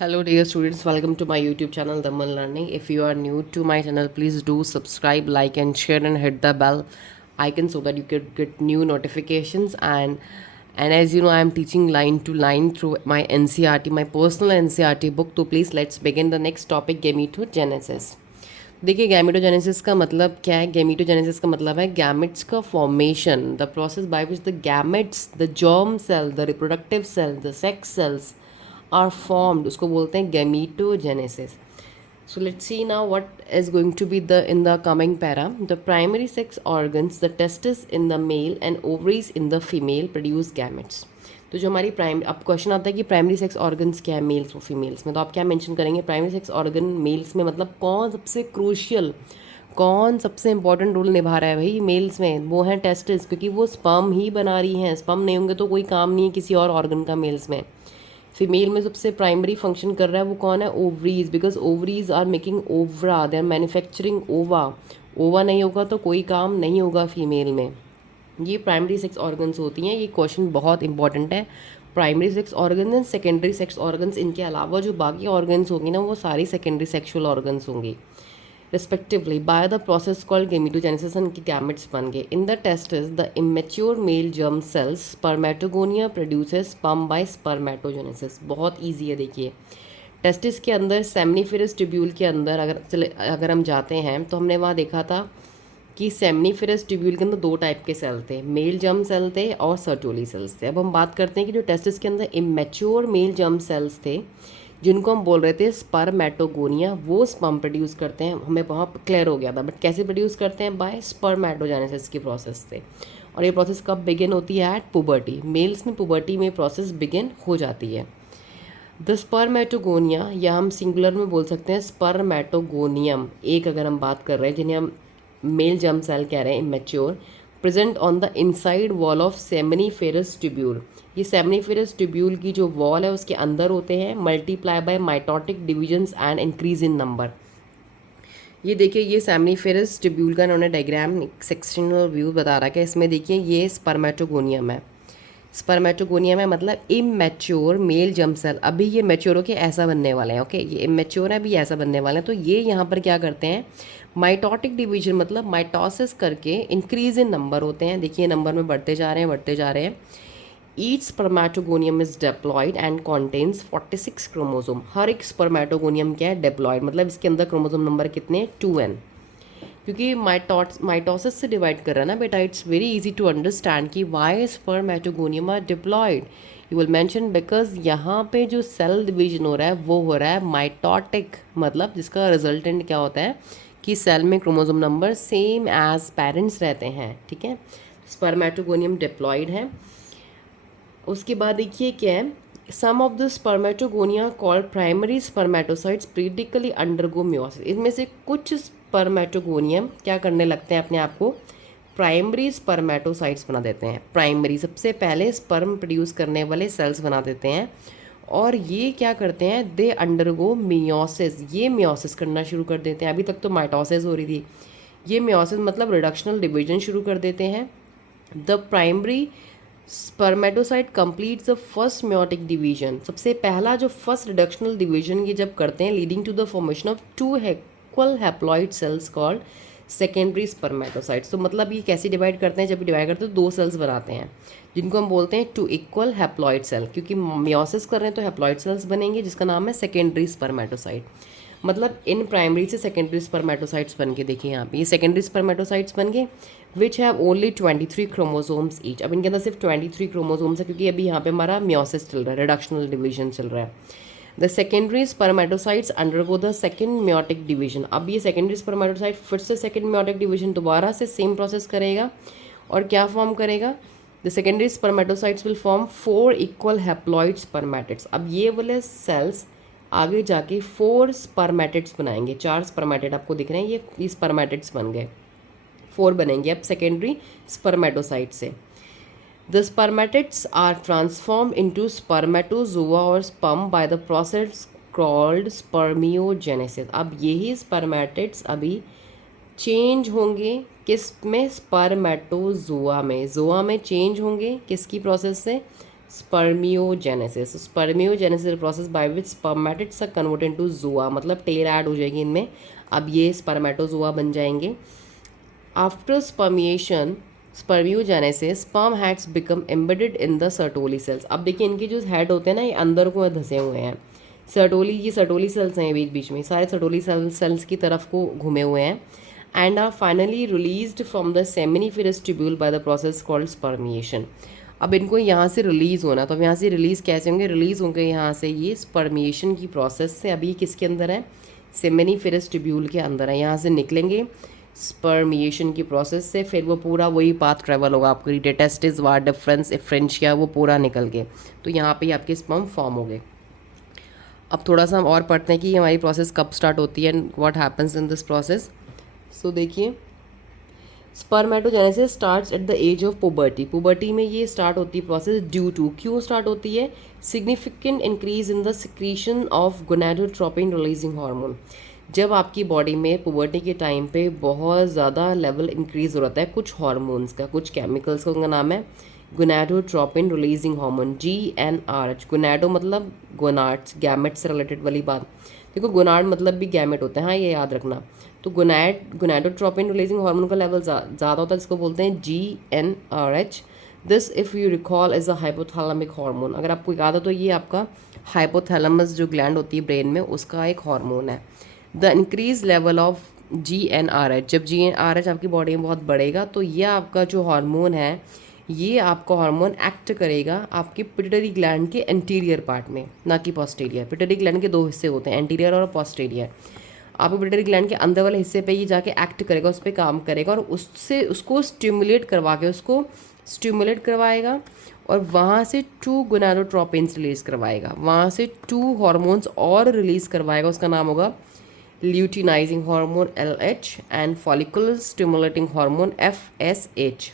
Hello dear students, welcome to my YouTube channel Daman Learning. If you are new to my channel, please do subscribe, like and share and hit the bell icon so that you could get new notifications and as you know I am teaching line to line through my NCERT, my personal NCERT book. So please let's begin the next topic, gametogenesis. देखिए gametogenesis का मतलब क्या है। Gametogenesis का मतलब है gametes का formation, the process by which the gametes, the germ cell, the reproductive cell, the sex cells are formed, उसको बोलते हैं gametogenesis. So let's see now what is going to be the in the coming para. The primary sex organs, the testes in the male and ovaries in the female produce gametes. तो जो हमारी prime अब question आता है कि primary sex organs क्या है mails और फीमेल्स में, तो आप क्या मेंशन करेंगे? प्राइमरी सेक्स ऑर्गन मेल्स में मतलब कौन सबसे क्रूशियल, कौन सबसे इंपॉर्टेंट रोल निभा रहा है भाई मेल्स में? वो हैं टेस्टिस, क्योंकि वो स्पर्म ही बना रही हैं. स्पर्म नहीं होंगे तो कोई काम नहीं है किसी और ऑर्गन का मेल्स में. फीमेल में सबसे प्राइमरी फंक्शन कर रहा है वो कौन है? Ovaries, because ovaries are making ova, they are manufacturing ova. Ova नहीं होगा तो कोई काम नहीं होगा फीमेल में. ये प्राइमरी सेक्स ऑर्गन्स होती हैं. ये क्वेश्चन बहुत इंपॉर्टेंट है. Primary sex organ and secondary sex organs, इनके अलावा जो बाकी ऑर्गन्स होंगी ना वो सारी सेकेंडरी सेक्शुअल ऑर्गन्स होंगी respectively by the process called gametogenesis. and gametes बन गए. In the testes, the immature male germ cells spermatogonia produces sperm by spermatogenesis. बहुत easy है. देखिए टेस्टिस के अंदर सेमनीफेरस ट्यूब्यूल के अंदर अगर हम जाते हैं तो हमने वहाँ देखा था कि सेमनीफेरस ट्यूब्यूल के अंदर दो टाइप के सेल थे, मेल जर्म सेल थे और सर्टोली सेल्स थे. अब हम बात करते हैं कि जो टेस्टिस के अंदर इमेच्योर मेल जर्म सेल्स थे जिनको हम बोल रहे थे स्पर्मेटोगोनिया, वो स्पर्म प्रोड्यूस करते हैं. हमें वहाँ क्लियर हो गया था. बट कैसे प्रोड्यूस करते हैं? बाय स्पर्मेटोजेनेसिस की प्रोसेस से. और ये प्रोसेस कब बिगिन होती है? At puberty. मेल्स में पुबर्टी में प्रोसेस बिगिन हो जाती है. द स्पर्मेटोगोनिया, या हम सिंगुलर में बोल सकते हैं स्पर्मेटोगोनियम, एक अगर हम बात कर रहे हैं जिन्हें हम मेल जर्म सेल कह रहे हैं immature, present on the inside wall of seminiferous tubule. ये सेमनीफेरस ट्यूब्यूल की जो वॉल है उसके अंदर होते हैं. Multiply by mitotic divisions and increase in number. ये देखिए ये सेमनीफेरस ट्यूब्यूल का इन्होंने डायग्राम सेक्शनल व्यू बता रहा है. इसमें देखिए ये स्पर्मेटोगोनियम है. स्पर्मेटोगोनियम है मतलब इमेच्योर मेल जर्म सेल. अभी ये मैच्योर होके ऐसा बनने वाले हैं. ओके ये इमेच्योर है, अभी ऐसा बनने वाले हैं. तो ये यहाँ पर क्या करते हैं? माइटोटिक डिवीजन मतलब माइटोसिस करके इंक्रीज इन नंबर होते हैं. देखिए नंबर में बढ़ते जा रहे हैं, बढ़ते जा रहे हैं. Each spermatogonium is diploid and contains 46 chromosome. हर एक स्पर्मेटोगोनियम क्या है? डिप्लॉयड, मतलब इसके अंदर क्रोमोसोम नंबर कितने? 2n. क्योंकि माइटोसिस से डिवाइड कर रहा है ना बेटा. It's very easy to understand कि why spermatogonium are diploid. You will mention because यहाँ पे जो सेल डिवीजन हो रहा है वो हो रहा है माइटोटिक, मतलब जिसका रिजल्टेंट क्या होता है कि सेल में chromosome number same as parents रहते हैं. ठीक है, स्पर्मेटोगोनियम डिप्लॉयड है. उसके बाद देखिए क्या है, some of the spermatogonia called primary spermatocytes periodically undergo meiosis. इनमें से कुछ स्पर्मेटोगोनियम क्या करने लगते हैं? अपने आप को प्राइमरी स्पर्मेटोसाइट्स बना देते हैं. प्राइमरी सबसे पहले स्पर्म प्रोड्यूस करने वाले सेल्स बना देते हैं. और ये क्या करते हैं? They undergo meiosis. ये मियोसिस करना शुरू कर देते हैं. अभी तक तो माइटोसिस हो रही थी, ये मियोसिस मतलब रिडक्शनल डिवीजन शुरू कर देते हैं. The primary spermatocyte completes the first meiotic division. सबसे पहला जो फर्स्ट रिडक्शनल डिवीजन ये जब करते हैं, leading to the formation of 2 equal haploid cells called secondary spermatocytes. तो मतलब ये कैसे डिवाइड करते हैं? जब डिवाइड करते हैं तो 2 सेल्स बनाते हैं जिनको हम बोलते हैं 2 इक्वल हैप्लॉइड सेल. क्योंकि मियोसिस कर रहे हैं तो हैप्लॉइड सेल्स बनेंगे जिसका नाम है सेकेंडरी स्पर्मेटोसाइट. मतलब इन प्राइमरी से सेकेंडरी स्पर्मेटोसाइट्स बन के, देखिए यहाँ पे ये सेकेंडरी स्पर्मेटोसाइट्स बन गए which have only 23 chromosomes each. अब इनके अंदर सिर्फ 23 क्रोमोसोम्स है क्योंकि अभी यहाँ पे हमारा मियोसिस चल रहा है, रिडक्शनल डिवीजन चल रहा है. The secondary spermatocytes undergo the second meiotic division. अब ये सेकेंडरी स्पर्मेटोसाइट फिर से सेकेंड म्योटिक डिवीजन दोबारा से सेम प्रोसेस करेगा और क्या फॉर्म करेगा? The secondary spermatocytes will form 4 equal haploid spermatids. अब ये वाले सेल्स आगे जाके 4 स्पर्मेटिड्स बनाएंगे. 4 स्पर्मेटिड आपको दिख रहे हैं, ये स्पर्मेटिड्स बन गए. 4 बनेंगे अब सेकेंडरी स्पर्मेटोसाइट से. The spermatids are transform into spermatozoa और sperm by the process called spermiogenesis. अब यही स्पर्मेटिड्स अभी चेंज होंगे किस में? स्पर्मेटोजोआ में. जोआ में चेंज होंगे किसकी प्रोसेस से? Spermiogenesis. Spermiogenesis process by which spermatids are converted to zoa, मतलब टेल ऐड हो जाएगी इनमें, अब ये स्पर्मेटोजोआ बन जाएंगे। After spermiation spermiogenesis sperm heads become embedded in the Sertoli cells. अब देखिए इनके जो हेड होते हैं ना, ये अंदर को धंसे हुए हैं। सर्टोली, ये सर्टोली सेल्स हैं बीच बीच में, सारे सर्टोली सेल्स की तरफ को घूमे हुए हैं। And are finally released from the seminiferous tubule by the process called spermiation. अब इनको यहाँ से रिलीज़ होना, तो अब यहाँ से रिलीज़ कैसे होंगे, रिलीज़ होंगे यहाँ से ये स्पर्मिएशन की प्रोसेस से। अभी किसके अंदर है, सेमिनिफेरस ट्यूब्यूल के अंदर है, यहाँ से निकलेंगे स्पर्मिएशन की प्रोसेस से, फिर वो पूरा वही पाथ ट्रेवल होगा आपको, टेस्टिस वार डिफरेंस इफ्रेंशिया वो पूरा निकल के, तो यहाँ पे आपके स्पर्म फॉर्म हो गए। अब थोड़ा सा हम और पढ़ते हैं कि हमारी प्रोसेस कब स्टार्ट होती है and what happens in this process. So देखिए, spermatogenesis starts at the age of puberty. Puberty में ये स्टार्ट होती है प्रोसेस, ड्यू टू, क्यों स्टार्ट होती है, significant increase in the secretion of gonadotropin releasing hormone. जब आपकी बॉडी में पुबर्टी के टाइम पे बहुत ज़्यादा लेवल इंक्रीज हो जाता है कुछ हार्मोन्स का, कुछ केमिकल्स का, उनका नाम है गोनाडोट्रोपिन रिलीजिंग हार्मोन, GnRH। गोनाडो मतलब गोनाड्स, गैमेट से रिलेटेड वाली बात। देखो गोनाड मतलब भी गैमेट होता है, हाँ ये याद रखना। तो गोनाडोट्रोपिन रिलीजिंग हार्मोन का लेवल ज़्यादा होता है, जिसको बोलते हैं GnRH। This if you recall is a hypothalamic hormone. अगर आपको याद है तो ये आपका हाइपोथैलेमस जो ग्लैंड होती है ब्रेन में, उसका एक हार्मोन है। The increase level of GnRH, जब GnRH आपकी बॉडी में बहुत बढ़ेगा तो ये आपका जो हार्मोन है, ये आपका हार्मोन एक्ट करेगा आपके पिट्यूटरी ग्लैंड के एंटीरियर पार्ट में, ना कि पोस्टीरियर। पिट्यूटरी ग्लैंड के दो हिस्से होते हैं, एंटीरियर और पोस्टीरियर। आपके पिट्यूटरी ग्लैंड के अंदर वाले हिस्से पे ये जाके एक्ट करेगा, उस पर काम करेगा और उससे उसको स्टिमुलेट करवा के उसको स्टिमुलेट करवाएगा और वहाँ से 2 गोनाडोट्रोपिन्स रिलीज़ करवाएगा, वहाँ से 2 हार्मोन्स और रिलीज़ करवाएगा। उसका नाम होगा luteinizing hormone LH and follicular stimulating hormone FSH।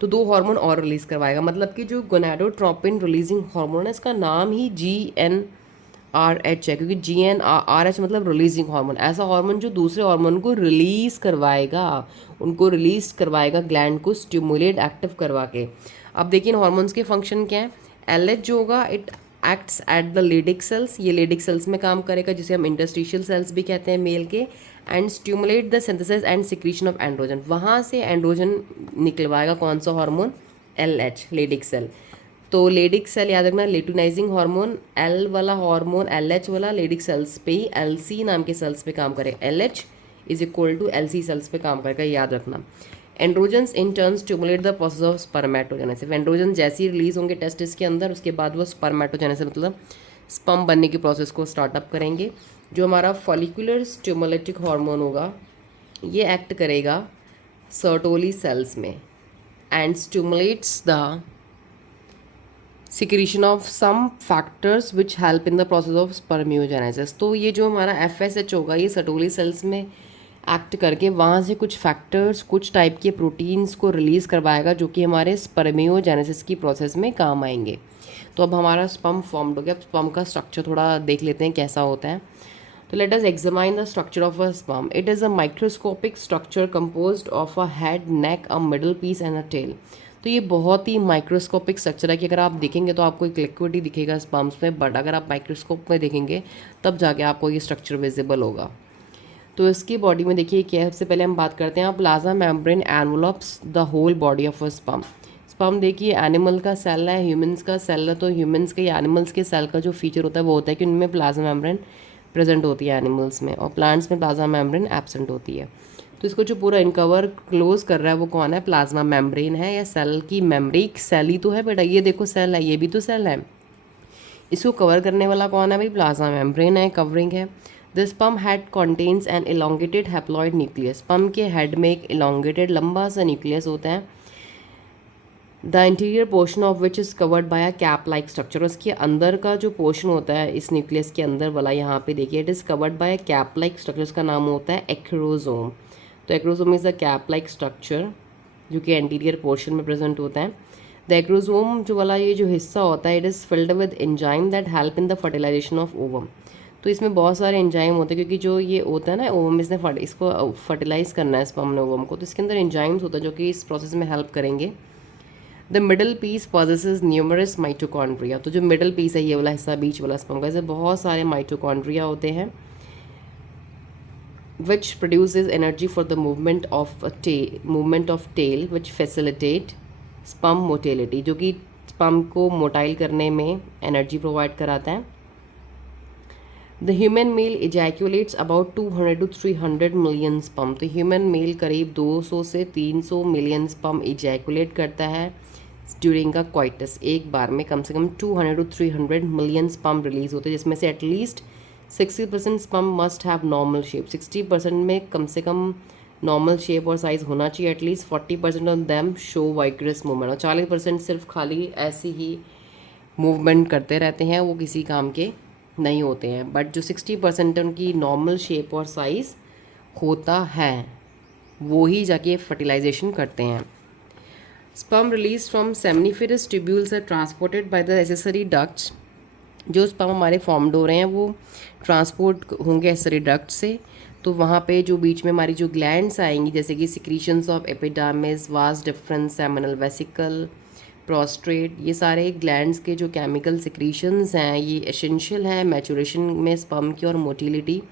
तो 2 हार्मोन और रिलीज़ करवाएगा। मतलब कि जो गोनाडोट्रोपिन रिलीजिंग हार्मोन है, इसका नाम ही GnRH है, क्योंकि GnRH मतलब रिलीजिंग हार्मोन, ऐसा हार्मोन जो दूसरे हार्मोन को रिलीज़ करवाएगा, उनको रिलीज़ करवाएगा ग्लैंड को स्टिमुलेट एक्टिव करवा के। अब देखिए इन हार्मोन्स के फंक्शन क्या है। LH जो होगा, it acts at the Leydig cells, ये लेडिक सेल्स में काम करेगा, जिसे हम इंटरस्टिशियल सेल्स भी कहते हैं मेल के। And stimulate the synthesis and secretion of androgen, वहाँ से एंड्रोजन निकलवाएगा कौन सा हार्मोन, LH, लेडिक सेल। तो लेडिक सेल याद रखना, लेटुनाइजिंग हार्मोन, L वाला हार्मोन, LH वाला लेडिक सेल्स पे ही, LC नाम के सेल्स पे काम करेगा, LH is equal to LC cells पे काम करेगा, याद रखना। Androgens in turn stimulate the process of spermatogenesis. Androgen जैसे ही रिलीज होंगे टेस्टिस के अंदर, उसके बाद वो स्पर्मेटोजेनेसिस मतलब स्पर्म बनने की प्रोसेस को स्टार्टअप करेंगे। जो हमारा फॉलिकुलर स्टिमुलेटिक हार्मोन होगा, ये एक्ट करेगा सर्टोली सेल्स में and stimulates the secretion of some factors which help in the process of spermiogenesis. तो ये जो हमारा FSH होगा, ये सर्टोली सेल्स में एक्ट करके वहाँ से कुछ फैक्टर्स, कुछ टाइप के प्रोटीन्स को रिलीज़ करवाएगा, जो कि हमारे स्पर्मियोजेनेसिस की प्रोसेस में काम आएंगे। तो अब हमारा स्पर्म फॉर्म्ड हो गया। अब स्पर्म का स्ट्रक्चर थोड़ा देख लेते हैं कैसा होता है। तो let us examine the structure of a sperm. It is a microscopic structure composed of a head, neck, a middle piece and a tail. तो ये बहुत ही माइक्रोस्कोपिक स्ट्रक्चर है कि अगर आप देखेंगे तो आपको एक लिक्विड ही दिखेगा स्पर्म्स में, बट अगर आप माइक्रोस्कोप में देखेंगे तब जाके आपको ये स्ट्रक्चर विजिबल होगा। तो इसकी बॉडी में देखिए क्या है। सबसे पहले हम बात करते हैं, plasma membrane envelops the whole body of a sperm. Sperm देखिए एनिमल का सेल है, ह्यूमंस का सेल है। तो ह्यूमंस के या एनिमल्स के सेल का जो फीचर होता है वो होता है कि उनमें प्लाज्मा मेम्ब्रेन प्रेजेंट होती है एनिमल्स में, और प्लांट्स में प्लाज्मा मेम्ब्रेन एब्सेंट होती है। तो इसको जो पूरा इनकवर क्लोज कर रहा है वो कौन है, प्लाज्मा मेम्ब्रेन है, या सेल की मेमोरी। सेल ही तो है बेटा, ये देखो सेल है, ये भी तो सेल है। इसको कवर करने वाला कौन है भाई, प्लाज्मा मेम्ब्रेन है, कवरिंग है। The sperm head contains an elongated haploid nucleus. Sperm के हेड में एक इलोंगेटेड लंबा सा न्यूक्लियस होता है। The interior portion of which is covered by a cap like structure. उसके अंदर का जो पोर्शन होता है इस न्यूक्लियस के अंदर वाला, यहाँ पे देखिए, it is covered by a cap like structure. उसका नाम होता है एक्रोजोम। तो acrosome is a cap like structure जो कि एंटीरियर पोर्शन में प्रेजेंट होता है। द एक्रोजोम जो वाला ये जो हिस्सा होता है, it is filled with enzyme that help in the fertilisation of ovum. तो इसमें बहुत सारे एंजाइम होते हैं, क्योंकि जो ये होता है ना ओवम, इसको फर्टिलाइज करना है स्पर्म ने ओवम को, तो इसके अंदर एंजाइम्स होता है जो कि इस प्रोसेस में हेल्प करेंगे। The middle piece possesses numerous mitochondria, तो जो मिडल पीस है ये वाला हिस्सा बीच वाला स्पर्म का, इसमें बहुत सारे माइटोकॉन्ड्रिया होते हैं which produces energy for the movement of tail which facilitate sperm motility, जो कि स्पर्म को मोटाइल करने में एनर्जी प्रोवाइड कराता है. The human male ejaculates about 200 to 300 million sperm, तो ह्यूमन मेल करीब 200 से 300 मिलियन स्पर्म इजैक्यूलेट करता है ड्यूरिंग अ क्वाइटस. एक बार में कम से कम 200 to 300 मिलियन स्पर्म रिलीज होते हैं, जिसमें से at least 60% sperm must have normal shape. 60% में कम से कम नॉर्मल शेप और साइज़ होना चाहिए. At least 40% of them show vigorous movement, और 40% सिर्फ खाली ऐसी ही मूवमेंट करते रहते हैं, वो किसी काम के नहीं होते हैं. बट जो 60% उनकी नॉर्मल शेप और साइज़ होता है वो ही जाके फर्टिलाइजेशन करते हैं. Sperm release from seminiferous tubules are transported by the accessory ducts, जो स्पर्म हमारे फॉर्म्ड हो रहे हैं वो ट्रांसपोर्ट होंगे एसेसरी डक्ट से. तो वहाँ पे जो बीच में हमारी जो ग्लैंड्स आएंगी, जैसे कि secretions of epidermis, vas deferens, seminal vesicle, prostate, ये सारे ग्लैंड्स के जो केमिकल सिक्रीशंस हैं ये एसेंशियल हैं मैचुरेशन में स्पर्म की और मोटिलिटी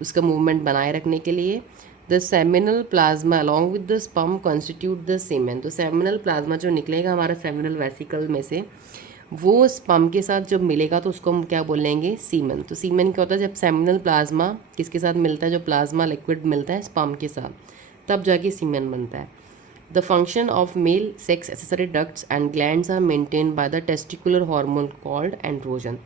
उसका मूवमेंट बनाए रखने के लिए. The seminal plasma along with the sperm constitute the semen, तो सेमिनल प्लाज्मा जो निकलेगा हमारा सेमिनल वेसिकल में से वो स्पर्म के साथ जब मिलेगा तो उसको हम क्या बोलेंगे, सीमेन. तो सीमेन क्या होता है, जब सेमिनल प्लाज्मा किसके साथ मिलता है, जो प्लाज्मा लिक्विड मिलता है स्पर्म के साथ, तब जाके सीमेन बनता है. The function of male sex accessory ducts and glands are maintain by the testicular hormone called androgen.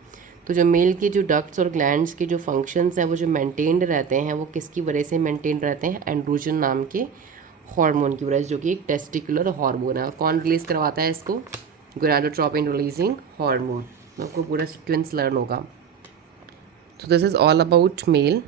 तो जो मेल के जो डक्ट्स और ग्लैंड्स के जो फंक्शंस हैं वो जो मेंटेन्ड रहते हैं वो किसकी वजह से मेंटेन रहते हैं, एंड्रोजन नाम के हार्मोन की वजह से, जो कि एक टेस्टिकुलर हार्मोन है. कौन रिलीज़ करवाता है इसको, गोनाडोट्रोपिन रिलीजिंग हार्मोन. आपको पूरा सीक्वेंस लर्न होगा. तो this is all about male.